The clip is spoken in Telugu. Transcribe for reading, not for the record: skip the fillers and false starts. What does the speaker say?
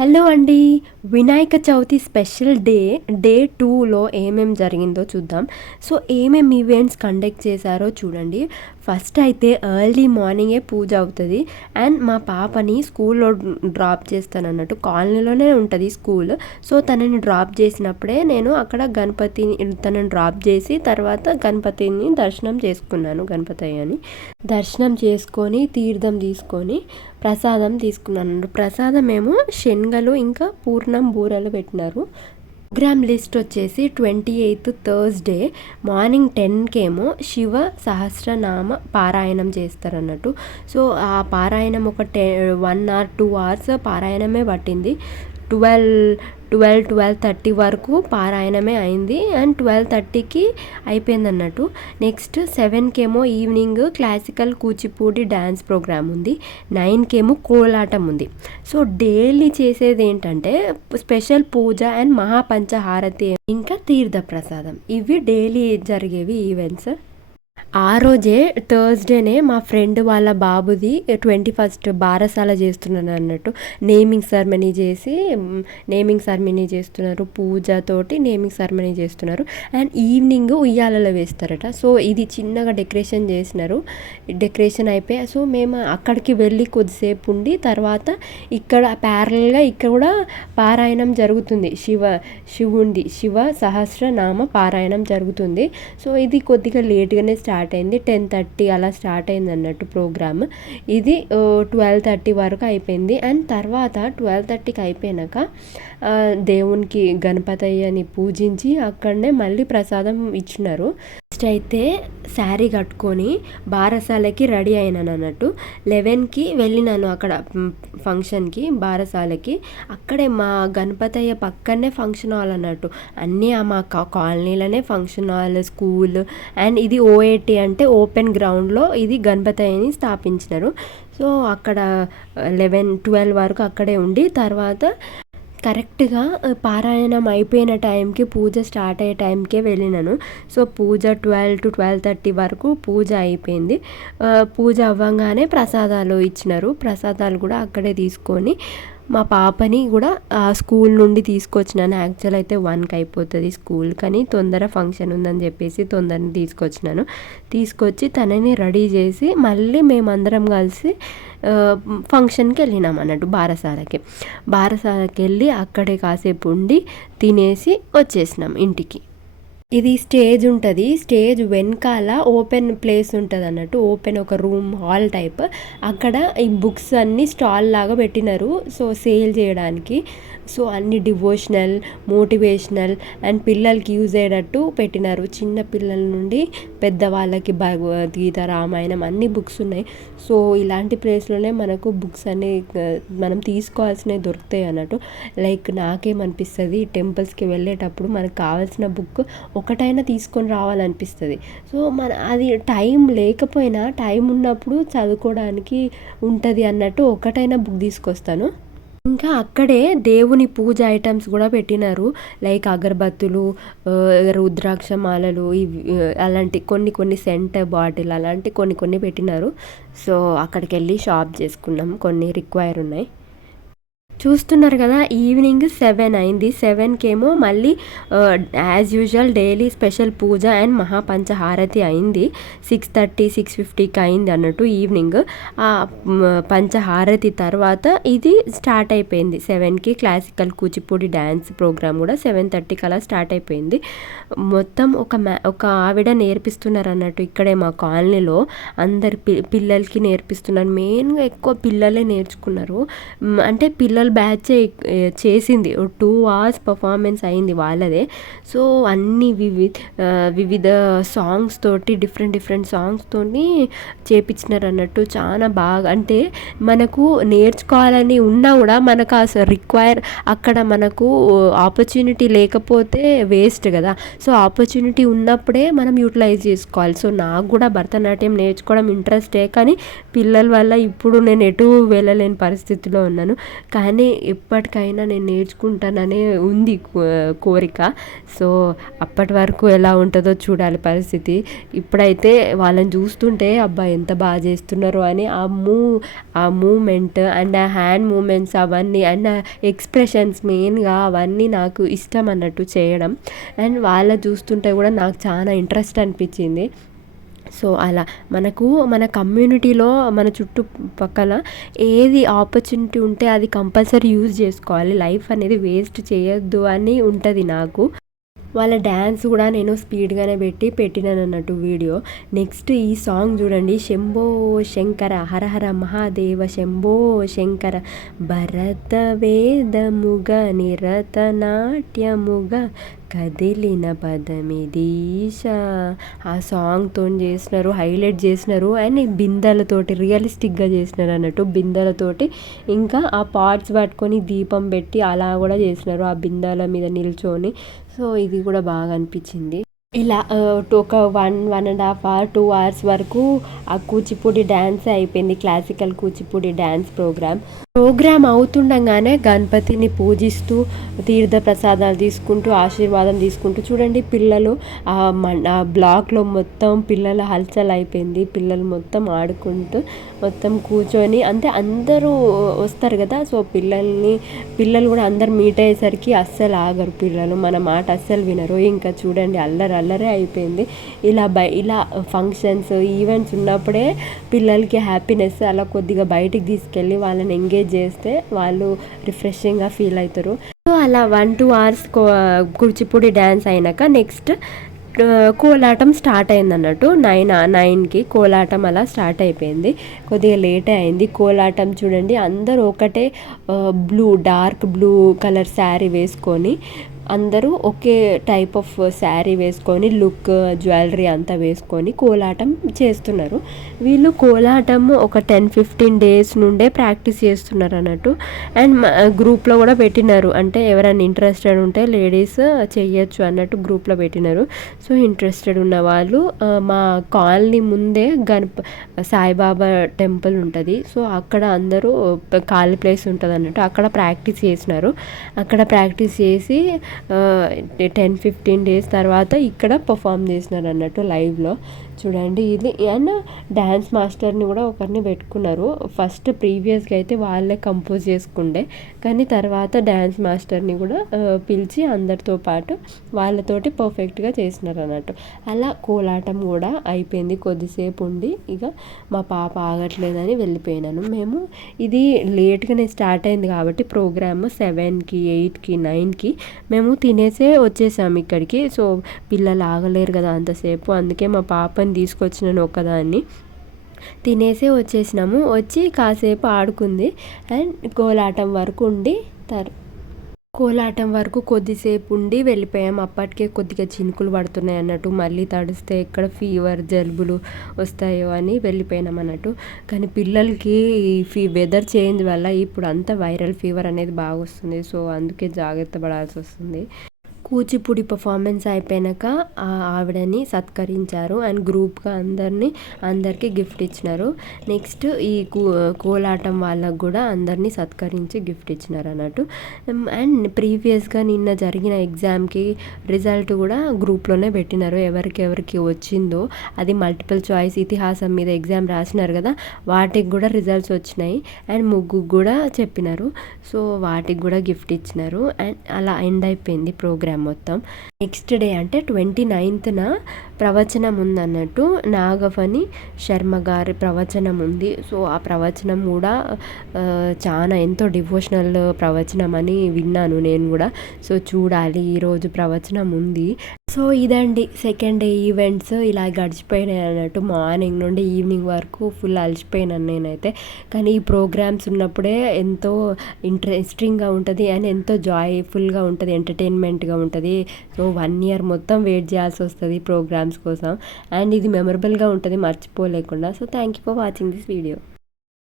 హలో అండి. వినాయక చవితి స్పెషల్ డే 2లో ఏమేం జరిగిందో చూద్దాం. సో, ఏమేం ఈవెంట్స్ కండక్ట్ చేశారో చూడండి. ఫస్ట్ అయితే ఎర్లీ మార్నింగే పూజ అవుతది. అండ్ మా పాపని స్కూల్లో డ్రాప్ చేస్తానన్నట్టు. కాలనీలోనే ఉంటది స్కూల్. సో, తనని డ్రాప్ చేసినప్పుడే నేను అక్కడ తనని డ్రాప్ చేసి తర్వాత గణపతిని దర్శనం చేసుకున్నాను. గణపతయ్యని దర్శనం చేసుకొని తీర్థం తీసుకొని ప్రసాదం తీసుకున్నాను. ప్రసాదం ఏమో శనగలు ఇంకా పూర్ణం బూరెలు పెట్టినారు. ప్రోగ్రామ్ లిస్ట్ వచ్చేసి 28th థర్స్డే మార్నింగ్ 10కేమో శివ సహస్రనామ పారాయణం చేస్తారన్నట్టు. సో ఆ పారాయణం ఒక 1 or 2 hours పారాయణమే పట్టింది. 12:30 వరకు పారాయణమే అయింది. అండ్ 12:30కి అయిపోయింది అన్నట్టు. నెక్స్ట్ 7కేమో evening classical Kuchipudi dance program ఉంది. 9కేమో కోలాటం ఉంది. సో డైలీ చేసేది ఏంటంటే స్పెషల్ పూజ అండ్ మహాపంచహారతి ఇంకా తీర్థ ప్రసాదం. ఇవి డైలీ జరిగేవి ఈవెంట్స్. ఆ రోజే థర్స్డేనే మా ఫ్రెండ్ వాళ్ళ బాబుది 21st బారసాల చేస్తున్నాను అన్నట్టు. నేమింగ్ సెరమనీ చేస్తున్నారు. పూజతోటి నేమింగ్ సెరమనీ చేస్తున్నారు. అండ్ ఈవినింగ్ ఉయ్యాలలో వేస్తారట. సో ఇది చిన్నగా డెకరేషన్ చేసినారు. డెకరేషన్ అయిపోయి సో మేము అక్కడికి వెళ్ళి కొద్దిసేపు ఉండి తర్వాత ఇక్కడ ప్యారల్గా ఇక్కడ కూడా పారాయణం జరుగుతుంది. శివ సహస్రనామ పారాయణం జరుగుతుంది. సో ఇది కొద్దిగా లేట్గానే స్టార్ట్ అయింది. 10:30 అలా స్టార్ట్ అయింది అన్నట్టు ప్రోగ్రామ్. ఇది 12:30 వరకు అయిపోయింది. అండ్ తర్వాత 12:30కి అయిపోయాక దేవునికి గణపతయ్యని పూజించి అక్కడనే మళ్ళీ ప్రసాదం ఇచ్చినారు. నెక్స్ట్ అయితే శారీ కట్టుకొని బారసాలకి రెడీ అయినాను అన్నట్టు. 11కి వెళ్ళినాను అక్కడ ఫంక్షన్కి బారసాలకి. అక్కడే మా గణపతయ్య పక్కనే ఫంక్షన్ హాల్ అన్నట్టు. అన్నీ మా కాలనీలోనే ఫంక్షన్ హాల్, స్కూల్ అండ్ ఇది OAT అంటే ఓపెన్ గ్రౌండ్లో ఇది గణపతయ్యని స్థాపించినారు. సో అక్కడ 11-12 వరకు అక్కడే ఉండి తర్వాత కరెక్ట్గా పారాయణం అయిపోయిన టైంకి పూజ స్టార్ట్ అయ్యే టైంకే వెళ్ళినాను. సో పూజ 12 to 12:30 వరకు పూజ అయిపోయింది. పూజ అవ్వగానే ప్రసాదాలు ఇచ్చినారు. ప్రసాదాలు కూడా అక్కడే తీసుకొని మా పాపని కూడా స్కూల్ నుండి తీసుకొచ్చినాను. యాక్చువల్ అయితే 1కి అయిపోతుంది స్కూల్, కానీ తొందర ఫంక్షన్ ఉందని చెప్పేసి తొందరని తీసుకొచ్చి తనని రెడీ చేసి మళ్ళీ మేమందరం కలిసి ఫంక్షన్కి వెళ్ళినాం అన్నట్టు బారసాలకి వెళ్ళి అక్కడే కాసేపు ఉండి తినేసి వచ్చేసినాం ఇంటికి. ఇది స్టేజ్ ఉంటుంది. స్టేజ్ వెనకాల ఓపెన్ ప్లేస్ ఉంటుంది అన్నట్టు. ఓపెన్ ఒక రూమ్ హాల్ టైప్. అక్కడ ఈ బుక్స్ అన్నీ స్టాల్ లాగా పెట్టినారు. సో సేల్ చేయడానికి. సో అన్ని డివోషనల్, మోటివేషనల్ అండ్ పిల్లలకి యూజ్ అయ్యేటట్టు పెట్టినారు. చిన్న పిల్లల నుండి పెద్దవాళ్ళకి భగవద్గీత, రామాయణం అన్ని బుక్స్ ఉన్నాయి. సో ఇలాంటి ప్లేస్లోనే మనకు బుక్స్ అన్ని మనం తీసుకోవాల్సినవి దొరుకుతాయి అన్నట్టు. లైక్ నాకేమనిపిస్తుంది, టెంపుల్స్కి వెళ్ళేటప్పుడు మనకు కావాల్సిన బుక్ ఒకటైనా తీసుకొని రావాలనిపిస్తుంది. సో అది టైం లేకపోయినా టైం ఉన్నప్పుడు చదువుకోవడానికి ఉంటుంది అన్నట్టు ఒకటైనా బుక్ తీసుకొస్తాను. ఇంకా అక్కడే దేవుని పూజ ఐటమ్స్ కూడా పెట్టినారు. లైక్ అగరబత్తులు, రుద్రాక్ష మాలలు, ఇవి అలాంటి కొన్ని సెంట్ బాటిల్ అలాంటి కొన్ని పెట్టినారు. సో అక్కడికి వెళ్ళి షాప్ చేసుకున్నాం. కొన్ని రిక్వైర్ ఉన్నాయి. చూస్తున్నారు కదా, ఈవినింగ్ 7 అయింది. 7కేమో మళ్ళీ as usual daily special puja and మహాపంచహారతి అయింది. 6:30, 6:50కి అయింది అన్నట్టు ఈవినింగ్. ఆ పంచహారతి తర్వాత ఇది స్టార్ట్ అయిపోయింది. 7కి క్లాసికల్ కూచిపూడి డ్యాన్స్ ప్రోగ్రామ్ కూడా 7:30కి అలా స్టార్ట్ అయిపోయింది. మొత్తం ఒక ఆవిడ నేర్పిస్తున్నారు అన్నట్టు. ఇక్కడే మా కాలనీలో అందరి పిల్లలకి నేర్పిస్తున్నారు. మెయిన్గా ఎక్కువ పిల్లలే నేర్చుకున్నారు. అంటే పిల్లలు బ్యాచ్ చేసింది. 2 hours పర్ఫార్మెన్స్ అయింది వాళ్ళదే. సో అన్ని వివిధ సాంగ్స్ తోటి డిఫరెంట్ సాంగ్స్ తోని చేపించినారు అన్నట్టు. చాలా బాగా, అంటే మనకు నేర్చుకోవాలని ఉన్నా కూడా మనకు అసలు అక్కడ మనకు ఆపర్చునిటీ లేకపోతే వేస్ట్ కదా. సో ఆపర్చునిటీ ఉన్నప్పుడే మనం యూటిలైజ్ చేసుకోవాలి. సో నాకు కూడా భరతనాట్యం నేర్చుకోవడం ఇంట్రెస్టే, కానీ పిల్లల వల్ల ఇప్పుడు నేను ఎటు వెళ్ళలేని పరిస్థితిలో ఉన్నాను. కానీ కానీ ఎప్పటికైనా నేను నేర్చుకుంటాననే ఉంది కోరిక. సో అప్పటి వరకు ఎలా ఉంటుందో చూడాలి పరిస్థితి. ఇప్పుడైతే వాళ్ళని చూస్తుంటే అబ్బా ఎంత బాగా చేస్తున్నారో అని ఆ మూమెంట్ అండ్ ఆ హ్యాండ్ మూమెంట్స్ అవన్నీ అండ్ ఆ ఎక్స్ప్రెషన్స్ మెయిన్గా అవన్నీ నాకు ఇష్టం అన్నట్టు చేయడం. అండ్ వాళ్ళ చూస్తుంటే కూడా నాకు చాలా ఇంట్రెస్ట్ అనిపించింది. సో అలా మన కమ్యూనిటీలో మన చుట్టుపక్కల ఏది ఆపర్చునిటీ ఉంటే అది కంపల్సరీ యూజ్ చేసుకోవాలి. లైఫ్ అనేది వేస్ట్ చేయొద్దు అని ఉంటుంది నాకు. వాళ్ళ డ్యాన్స్ కూడా నేను స్పీడ్గానే పెట్టినాను అన్నట్టు వీడియో. నెక్స్ట్ ఈ సాంగ్ చూడండి, శంభో శంకర హర హర మహాదేవ శంభో శంకర భరత వేదముగ నిరత నాట్యముగ కదిలిన పదమిదీశ. ఆ సాంగ్తో చేసినారు, హైలైట్ చేసినారు. అండ్ బిందెలతోటి రియలిస్టిక్గా చేసినారు అన్నట్టు. బిందెలతోటి ఇంకా ఆ పార్ట్స్ పట్టుకొని దీపం పెట్టి అలా కూడా చేసినారు ఆ బిందెల మీద నిల్చొని. సో ఇది కూడా బాగా అనిపించింది. ఇలా ఒక 1.5 hour 2 hours వరకు ఆ కూచిపూడి డ్యాన్స్ అయిపోయింది. క్లాసికల్ కూచిపూడి డ్యాన్స్ ప్రోగ్రామ్ అవుతుండగానే గణపతిని పూజిస్తూ తీర్థ ప్రసాదాలు తీసుకుంటూ ఆశీర్వాదం తీసుకుంటూ చూడండి పిల్లలు ఆ బ్లాక్లో మొత్తం పిల్లల హల్చల్ అయిపోయింది. పిల్లలు మొత్తం ఆడుకుంటూ మొత్తం కూర్చొని అంటే అందరూ వస్తారు కదా. సో పిల్లలు కూడా అందరు మీట్ అయ్యేసరికి అస్సలు ఆగరు పిల్లలు, మన మాట అస్సలు వినరు. ఇంకా చూడండి అల్లరే అయిపోయింది. ఇలా ఫంక్షన్స్ ఈవెంట్స్ ఉన్నప్పుడే పిల్లలకి హ్యాపీనెస్. అలా కొద్దిగా బయటికి తీసుకెళ్ళి వాళ్ళని ఎంగేజ్ చేస్తే వాళ్ళు రిఫ్రెషింగ్గా ఫీల్ అవుతారు. సో అలా 1-2 hours కూచిపూడి డ్యాన్స్ అయినాక నెక్స్ట్ కోలాటం స్టార్ట్ అయింది అన్నట్టు. 9కి కోలాటం అలా స్టార్ట్ అయిపోయింది. కొద్దిగా లేటే అయింది. కోలాటం చూడండి అందరూ ఒకటే డార్క్ బ్లూ కలర్ శారీ వేసుకొని అందరూ ఒకే టైప్ ఆఫ్ శారీ వేసుకొని లుక్ జ్యువెలరీ అంతా వేసుకొని కోలాటం చేస్తున్నారు. వీళ్ళు కోలాటం ఒక 10-15 days నుండే ప్రాక్టీస్ చేస్తున్నారు అన్నట్టు. అండ్ గ్రూప్లో కూడా పెట్టినారు, అంటే ఎవరైనా ఇంట్రెస్టెడ్ ఉంటే లేడీస్ చెయ్యొచ్చు అన్నట్టు గ్రూప్లో పెట్టినారు. సో ఇంట్రెస్టెడ్ ఉన్న వాళ్ళు మా కాలనీ ముందే సాయిబాబా టెంపుల్ ఉంటుంది. సో అక్కడ అందరూ ఖాళీ ప్లేస్ ఉంటుంది అన్నట్టు, అక్కడ ప్రాక్టీస్ చేసినారు. అక్కడ ప్రాక్టీస్ చేసి 10-15 days తర్వాత ఇక్కడ పర్ఫామ్ చేసినారు అన్నట్టు లైవ్లో. చూడండి ఇది. అండ్ డ్యాన్స్ మాస్టర్ని కూడా ఒకరిని పెట్టుకున్నారు. ఫస్ట్ ప్రీవియస్గా అయితే వాళ్ళే కంపోజ్ చేసుకుండే, కానీ తర్వాత డ్యాన్స్ మాస్టర్ని కూడా పిలిచి అందరితో పాటు వాళ్ళతోటి పర్ఫెక్ట్గా చేసినారు అన్నట్టు. అలా కోలాటం కూడా అయిపోయింది. కొద్దిసేపు ఉండి ఇక మా పాప ఆగట్లేదని వెళ్ళిపోయినాను. మేము ఇది లేట్గానే స్టార్ట్ అయింది కాబట్టి ప్రోగ్రామ్ 7కి 8కి 9కి మేము తినేసే వచ్చేసాము ఇక్కడికి. సో పిల్లలు ఆగలేరు కదా అంతసేపు, అందుకే మా పాపని తీసుకొచ్చినాను ఒకదాన్ని. తినేసే వచ్చేసినాము. వచ్చి కాసేపు ఆడుకుంది అండ్ కోలాటం వరకు కొద్దిసేపు ఉండి వెళ్ళిపోయాం. అప్పటికే కొద్దిగా చినుకులు పడుతున్నాయి అన్నట్టు, మళ్ళీ తడిస్తే ఎక్కడ ఫీవర్ జలుబులు వస్తాయో అని వెళ్ళిపోయినాం అన్నట్టు. కానీ పిల్లలకి వెదర్ చేంజ్ వల్ల ఇప్పుడు అంతా వైరల్ ఫీవర్ అనేది బాగా వస్తుంది. సో అందుకే జాగ్రత్త పడాల్సి వస్తుంది. కూచిపూడి పర్ఫార్మెన్స్ అయిపోయాక ఆవిడని సత్కరించారు అండ్ గ్రూప్గా అందరికీ గిఫ్ట్ ఇచ్చినారు. నెక్స్ట్ ఈ కోలాటం వాళ్ళకు కూడా అందరినీ సత్కరించి గిఫ్ట్ ఇచ్చినారు అన్నట్టు. అండ్ ప్రీవియస్గా నిన్న జరిగిన ఎగ్జామ్కి రిజల్ట్ కూడా గ్రూప్లోనే పెట్టినారు. ఎవరికి వచ్చిందో అది మల్టిపుల్ చాయిస్ ఇతిహాసం మీద ఎగ్జామ్ రాసినారు కదా, వాటికి కూడా రిజల్ట్స్ వచ్చినాయి. అండ్ ముగ్గుకు కూడా చెప్పినారు. సో వాటికి కూడా గిఫ్ట్ ఇచ్చినారు. అండ్ అలా ఎండ్ అయిపోయింది ప్రోగ్రామ్ మొత్తం. నెక్స్ట్ డే అంటే 29న ప్రవచనం ఉందన్నట్టు. నాగఫణి శర్మ గారి ప్రవచనం ఉంది. సో ఆ ప్రవచనం కూడా చాలా ఎంతో డివోషనల్ ప్రవచనం అని విన్నాను నేను కూడా. సో చూడాలి, ఈరోజు ప్రవచనం ఉంది. సో ఇదండి సెకండ్ డే ఈవెంట్స్ ఇలా గడిచిపోయినాయి అన్నట్టు. మార్నింగ్ నుండి ఈవినింగ్ వరకు ఫుల్ అలసిపోయినాను నేనైతే. కానీ ఈ ప్రోగ్రామ్స్ ఉన్నప్పుడే ఎంతో ఇంట్రెస్టింగ్గా ఉంటుంది అండ్ ఎంతో జాయ్ఫుల్గా ఉంటుంది, ఎంటర్టైన్మెంట్గా ఉంటుంది. సో 1 year మొత్తం వెయిట్ చేయాల్సి వస్తుంది ప్రోగ్రామ్స్ కోసం. అండ్ ఇది మెమరబుల్గా ఉంటుంది మర్చిపోలేకుండా. So thank you for watching this video.